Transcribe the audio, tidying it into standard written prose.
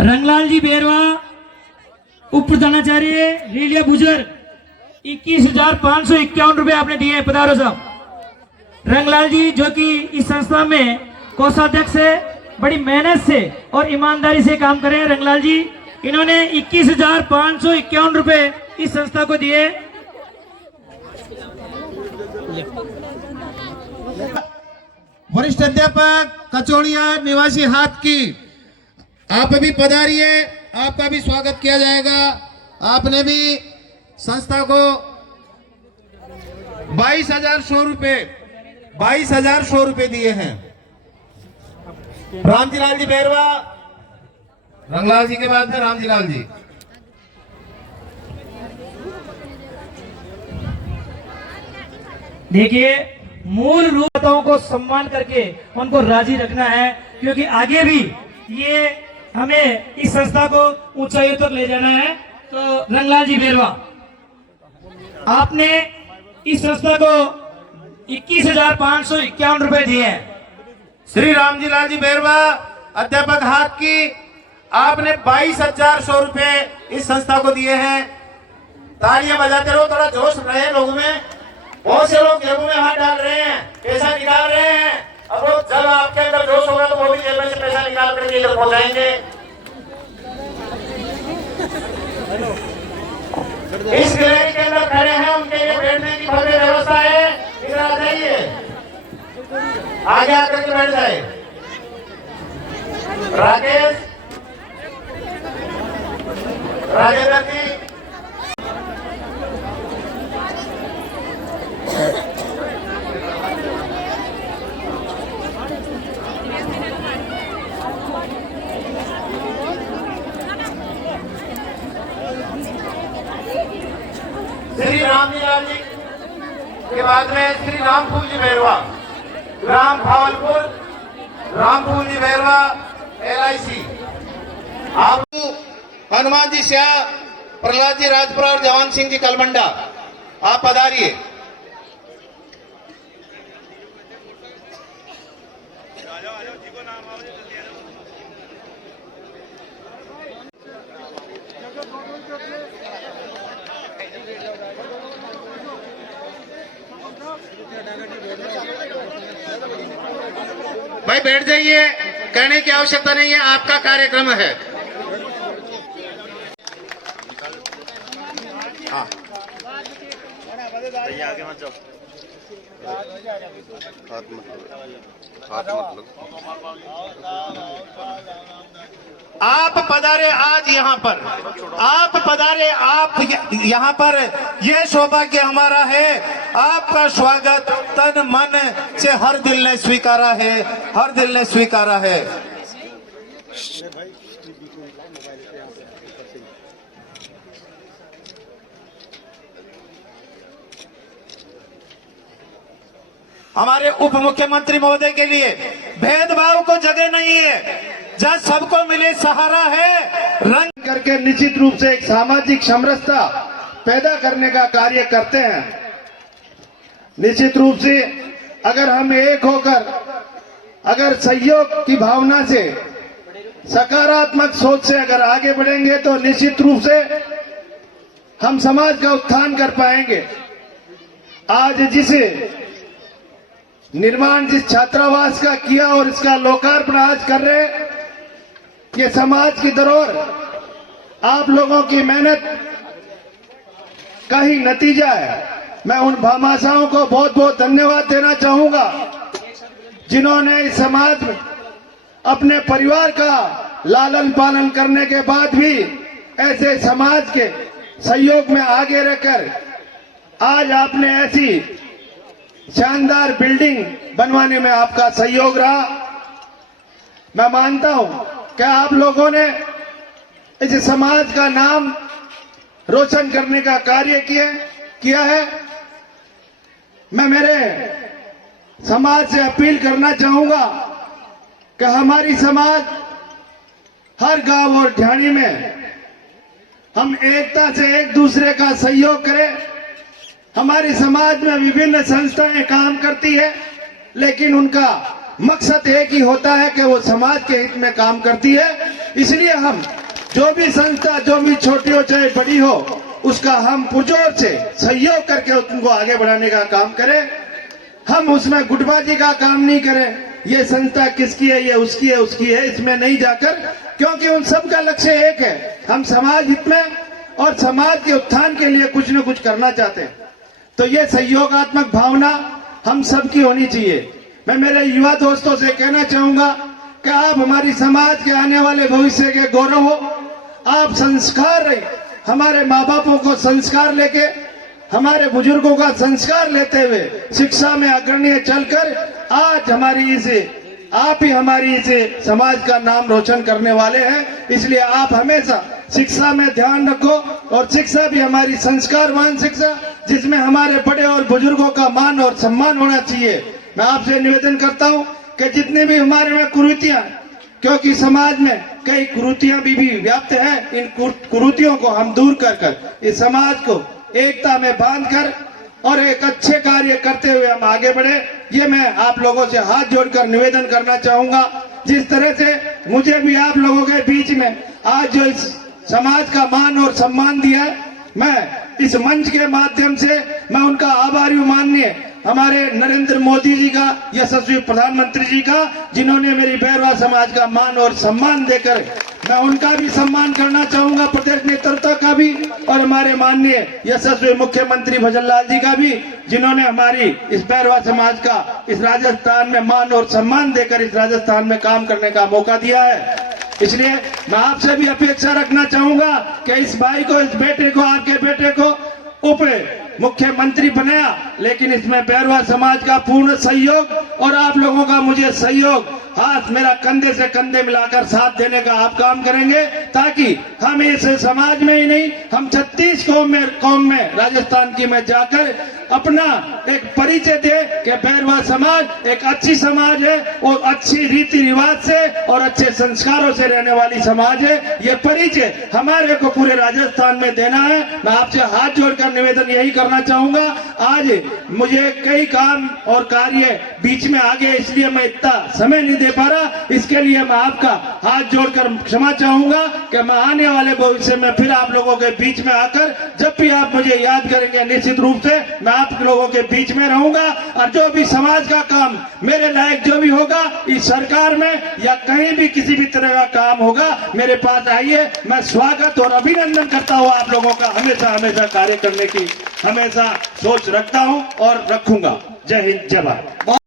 रंगलाल जी बेरवा उप प्रधानाचार्य रीलिया बुजुर्ग 21,551 रुपए आपने दिए हैं। पधारो साहब। रंगलाल जी जो कि इस संस्था में कोषाध्यक्ष है, बड़ी मेहनत से और ईमानदारी से काम कर रहे हैं। रंगलाल जी इन्होंने 21,551 रुपए इस संस्था को दिए। वरिष्ठ अध्यापक कचौड़िया निवासी हाथ की, आप भी पधारिए, आपका भी स्वागत किया जाएगा। आपने भी संस्था को 22,100 रुपए दिए हैं। रामजी लाल जी बेरवा, रंगलाल जी के बाद में रामजी लाल जी। देखिए, मूल रूपों को सम्मान करके उनको राजी रखना है, क्योंकि आगे भी ये हमें इस संस्था को ऊंचाइयों तक ले जाना है। तो रंगलाल जी बेरवा, आपने इस संस्था को 21,551 रुपए दिए हैं। श्री रामजी लाल जी बेरवा अध्यापक हाथ की, आपने 22,100 रुपए इस संस्था को दिए हैं। तालियां बजाते रहो, थोड़ा जोश रहे लोगों में। बहुत से लोग जेबों में हाथ डाल रहे हैं, पैसा निकाल रहे हैं। अब वो जब आपके अंदर जोश होगा तो वो भी जेब में से पैसा निकाल करके इधर पहुंचाएंगे। इस गैलरी के अंदर खड़े हैं, उनके लिए बैठने की भव्य व्यवस्था है। इधर आ जाइए, आगे आकर के बैठ जाए। राजेंद्र जी, श्री रामजी लाल जी के बाद में श्री रामफूल जी बेरवा, ग्राम भावलपुर, रामफूल जी बेरवा LIC। आप हनुमान जी शाह, प्रहलाद जी राजपुरा और जवान सिंह जी कलमंडा, आप पधारिए। भाई बैठ जाइए, कहने की आवश्यकता नहीं है, आपका कार्यक्रम है। हाँ, आगे मत जाओ, हाथ मत लो। आप पधारे आज यहाँ पर, आप पधारे, आप यहाँ पर, ये सौभाग्य हमारा है। आपका स्वागत तन मन से हर दिल ने स्वीकारा है, हर दिल ने स्वीकारा है। हमारे उप मुख्यमंत्री महोदय के लिए भेदभाव को जगह नहीं है, जहाँ सबको मिले सहारा है। रंग करके निश्चित रूप से एक सामाजिक समरसता पैदा करने का कार्य करते हैं। निश्चित रूप से अगर हम एक होकर, अगर सहयोग की भावना से, सकारात्मक सोच से अगर आगे बढ़ेंगे तो निश्चित रूप से हम समाज का उत्थान कर पाएंगे। आज जिसे निर्माण जिस छात्रावास का किया और इसका लोकार्पण आज कर रहे हैं, ये समाज की धरोहर, आप लोगों की मेहनत का ही नतीजा है। मैं उन भामाशाहों को बहुत बहुत धन्यवाद देना चाहूंगा जिन्होंने इस समाज में अपने परिवार का लालन पालन करने के बाद भी ऐसे समाज के सहयोग में आगे रहकर आज आपने ऐसी शानदार बिल्डिंग बनवाने में आपका सहयोग रहा। मैं मानता हूं कि आप लोगों ने इस समाज का नाम रोशन करने का कार्य किया है। मैं मेरे समाज से अपील करना चाहूंगा कि हमारी समाज हर गांव और ढाणी में हम एकता से एक दूसरे का सहयोग करें, हमारे समाज में विभिन्न संस्थाएं काम करती है, लेकिन उनका मकसद एक ही होता है कि वो समाज के हित में काम करती है। इसलिए हम जो भी संस्था, जो भी छोटी हो चाहे बड़ी हो, उसका हम पुरजोर से सहयोग करके उनको आगे बढ़ाने का काम करें। हम उसमें गुटबाजी का काम नहीं करें, ये संस्था किसकी है, ये उसकी है, उसकी है, इसमें नहीं जाकर, क्योंकि उन सब का लक्ष्य एक है, हम समाज हित में और समाज के उत्थान के लिए कुछ न कुछ करना चाहते हैं। तो ये सहयोगात्मक भावना हम सबकी होनी चाहिए। मैं मेरे युवा दोस्तों से कहना चाहूंगा कि आप हमारी समाज के आने वाले भविष्य के गौरव हो। आप संस्कार रहे, हमारे माँ बापों को संस्कार लेके, हमारे बुजुर्गों का संस्कार लेते हुए शिक्षा में अग्रणी चलकर आज आप ही हमारी इसे समाज का नाम रोशन करने वाले हैं। इसलिए आप हमेशा शिक्षा में ध्यान रखो, और शिक्षा भी हमारी संस्कारवान शिक्षा, जिसमें हमारे बड़े और बुजुर्गों का मान और सम्मान होना चाहिए। मैं आपसे निवेदन करता हूं कि जितने भी हमारे में कुरीतियां, क्योंकि समाज में कई कुरीतियां भी व्याप्त हैं, इन कुरीतियों को हम दूर कर इस समाज को एकता में बांधकर और एक अच्छे कार्य करते हुए हम आगे बढ़े। ये मैं आप लोगों से हाथ जोड़कर निवेदन करना चाहूंगा। जिस तरह से मुझे भी आप लोगों के बीच में आज जो इस समाज का मान और सम्मान दिया है, मैं इस मंच के माध्यम से मैं उनका आभारी हूं, माननीय हमारे नरेंद्र मोदी जी का, यशस्वी प्रधानमंत्री जी का, जिन्होंने मेरी बैरवा समाज का मान और सम्मान देकर, मैं उनका भी सम्मान करना चाहूंगा, प्रदेश नेतृत्व का भी, और हमारे माननीय यशस्वी मुख्यमंत्री भजन लाल जी का भी, जिन्होंने हमारी इस बैरवा समाज का इस राजस्थान में मान और सम्मान देकर इस राजस्थान में काम करने का मौका दिया है। इसलिए मैं आपसे भी अपेक्षा रखना चाहूंगा कि इस भाई को, इस बेटे को, आपके बेटे को उप मुख्यमंत्री बनाया, लेकिन इसमें बैरवा समाज का पूर्ण सहयोग और आप लोगों का मुझे सहयोग, हाथ मेरा कंधे से कंधे मिलाकर साथ देने का आप काम करेंगे, ताकि हम इस समाज में ही नहीं, हम 36 कौम में राजस्थान की में जाकर अपना एक परिचय दे कि बैरवा समाज एक अच्छी समाज है और अच्छी रीति रिवाज से और अच्छे संस्कारों से रहने वाली समाज है। ये परिचय हमारे को पूरे राजस्थान में देना है। मैं आपसे हाथ जोड़कर निवेदन यही करना चाहूंगा। आज मुझे कई काम और कार्य बीच में आ गए, इसलिए मैं इतना समय नहीं दे पा रहा। इसके लिए मैं आपका हाथ जोड़कर क्षमा चाहूंगा कि मैं आने वाले भविष्य में फिर आप लोगों के बीच में आकर, जब भी आप मुझे याद करेंगे, निश्चित रूप से मैं आप लोगों के बीच में रहूंगा, और जो भी समाज का काम मेरे लायक जो भी होगा, इस सरकार में या कहीं भी किसी भी तरह का काम होगा, मेरे पास आइए। मैं स्वागत और अभिनंदन करता हूं आप लोगों का। हमेशा हमेशा कार्य करने की हमेशा सोच रखता हूं और रखूंगा। जय हिंद, जय भारत।